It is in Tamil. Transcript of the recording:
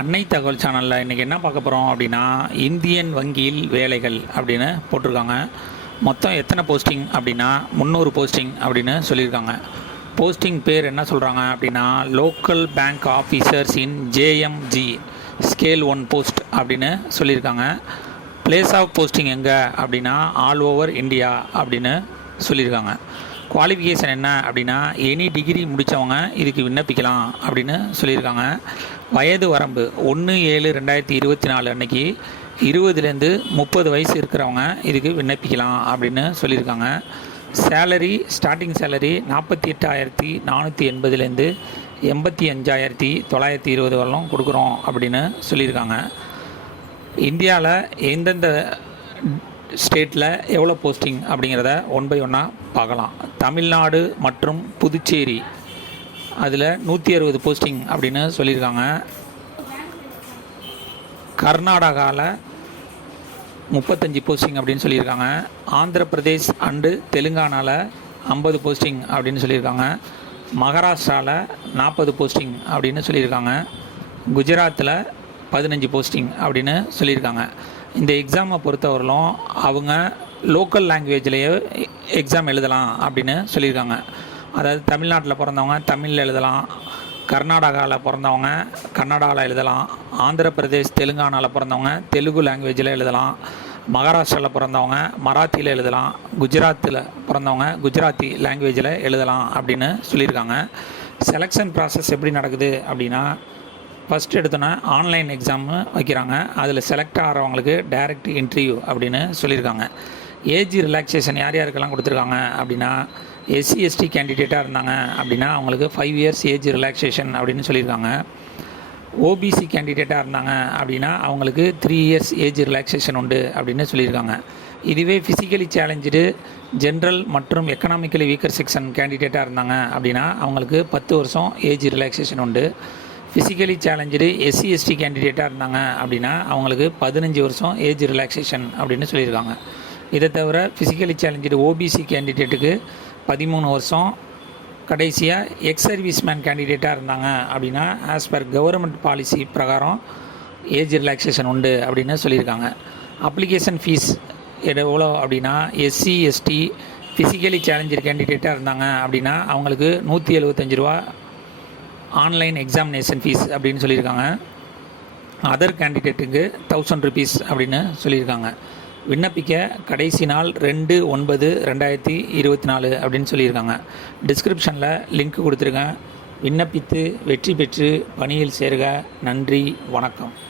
அன்னை தகவல் சேனலில் இன்றைக்கி என்ன பார்க்க போகிறோம் அப்படின்னா, இந்தியன் வங்கியில் வேலைகள் அப்படின்னு போட்டிருக்காங்க. மொத்தம் எத்தனை போஸ்டிங் அப்படின்னா 300 போஸ்டிங் அப்படின்னு சொல்லியிருக்காங்க. போஸ்டிங் பேர் என்ன சொல்கிறாங்க அப்படின்னா, லோக்கல் பேங்க் ஆஃபீஸர்ஸ் இன் ஜேஎம்ஜி ஸ்கேல் 1 போஸ்ட் அப்படின்னு சொல்லியிருக்காங்க. பிளேஸ் ஆஃப் போஸ்டிங் எங்கே அப்படின்னா ஆல் ஓவர் இந்தியா அப்படின்னு சொல்லியிருக்காங்க. குவாலிஃபிகேஷன் என்ன அப்படின்னா, எனி டிகிரி முடித்தவங்க இதுக்கு விண்ணப்பிக்கலாம் அப்படின்னு சொல்லியிருக்காங்க. வயது வரம்பு 1/7/2024 அன்னைக்கு 20லேருந்து 30 வயசு இருக்கிறவங்க இதுக்கு விண்ணப்பிக்கலாம் அப்படின்னு சொல்லியிருக்காங்க. சேலரி ஸ்டார்டிங் சேலரி 48,480லேருந்து 85,920 வரலும் கொடுக்குறோம் அப்படின்னு சொல்லியிருக்காங்க. இந்தியாவில் எந்தெந்த ஸ்டேட்டில் எவ்வளோ போஸ்டிங் அப்படிங்கிறத 1 by 1 பார்க்கலாம். தமிழ்நாடு மற்றும் புதுச்சேரி அதில் 160 போஸ்டிங் அப்படின்னு சொல்லியிருக்காங்க. கர்நாடகாவில் 35 போஸ்டிங் அப்படின்னு சொல்லியிருக்காங்க. ஆந்திர பிரதேஷ் அண்டு தெலுங்கானாவில் 50 போஸ்டிங் அப்படின்னு சொல்லியிருக்காங்க. மகாராஷ்டிராவில் 40 போஸ்டிங் அப்படின்னு சொல்லியிருக்காங்க. குஜராத்தில் 15 போஸ்டிங் அப்படின்னு சொல்லியிருக்காங்க. இந்த எக்ஸாமை பொறுத்தவரையிலும் அவங்க லோக்கல் லாங்குவேஜ்லேயே எக்ஸாம் எழுதலாம் அப்படின்னு சொல்லியிருக்காங்க. அதாவது தமிழ்நாட்டில் பிறந்தவங்க தமிழில் எழுதலாம், கர்நாடகாவில் பிறந்தவங்க கன்னடாவில் எழுதலாம், ஆந்திர பிரதேஷ் தெலுங்கானாவில் பிறந்தவங்க தெலுங்கு லாங்குவேஜில் எழுதலாம், மகாராஷ்டிராவில் பிறந்தவங்க மராத்தியில் எழுதலாம், குஜராத்தில் பிறந்தவங்க குஜராத்தி லாங்குவேஜில் எழுதலாம் அப்படின்னு சொல்லியிருக்காங்க. செலெக்ஷன் ப்ராசஸ் எப்படி நடக்குது அப்படின்னா, ஃபஸ்ட் எடுத்தோன்னா ஆன்லைன் எக்ஸாமு வைக்கிறாங்க. அதில் செலக்ட் ஆகிறவங்களுக்கு டைரக்ட் இன்டர்வியூ அப்படின்னு சொல்லியிருக்காங்க. ஏஜ் ரிலாக்ஸேஷன் யார் யாருக்கெல்லாம் கொடுத்துருக்காங்க அப்படின்னா, SC/ST கேண்டிடேட்டாக இருந்தாங்க அப்படின்னா அவங்களுக்கு 5 years ஏஜ் ரிலாக்ஸேஷன் அப்படின்னு சொல்லியிருக்காங்க. OBC கேண்டிடேட்டாக இருந்தாங்க அப்படின்னா அவங்களுக்கு 3 years ஏஜ் ரிலாக்ஸேஷன் உண்டு அப்படின்னு சொல்லியிருக்காங்க. இதுவே ஃபிசிக்கலி சேலஞ்சு ஜென்ரல் மற்றும் எக்கனாமிக்கலி வீக்கர் செக்ஷன் கேண்டிடேட்டாக இருந்தாங்க அப்படின்னா அவங்களுக்கு 10 வருஷம் ஏஜ் ரிலாக்ஸேஷன் உண்டு. ஃபிசிக்கலி சேலஞ்சு SC/ST கேண்டிடேட்டாக இருந்தாங்க அப்படின்னா அவங்களுக்கு 15 வருஷம் ஏஜ் ரிலாக்ஸேஷன் அப்படின்னு சொல்லியிருக்காங்க. இதை தவிர ஃபிசிக்கலி சேலஞ்சு OBC கேண்டிடேட்டுக்கு 13 வருஷம். கடைசியாக எக்ஸ் சர்வீஸ்மேன் கேண்டிடேட்டாக இருந்தாங்க அப்படின்னா ஆஸ் பர் கவர்மெண்ட் பாலிசி பிரகாரம் ஏஜ் ரிலாக்ஸேஷன் உண்டு அப்படின்னு சொல்லியிருக்காங்க. அப்ளிகேஷன் ஃபீஸ் எவ்வளோ அப்படின்னா, SC/ST ஃபிசிக்கலி சேலஞ்சர் கேண்டிடேட்டாக இருந்தாங்க அப்படின்னா அவங்களுக்கு 175 ரூபா ஆன்லைன் எக்ஸாமினேஷன் ஃபீஸ் அப்படின்னு சொல்லியிருக்காங்க. அதர் கேண்டிடேட்டுக்கு 1000 rupees அப்படின்னு சொல்லியிருக்காங்க. விண்ணப்பிக்க கடைசி நாள் 2/9/2024 அப்படின்னு சொல்லியிருக்காங்க. டிஸ்கிரிப்ஷனில் லிங்க் கொடுத்துருக்கேன். விண்ணப்பித்து வெற்றி பெற்று பணியில் சேருக. நன்றி, வணக்கம்.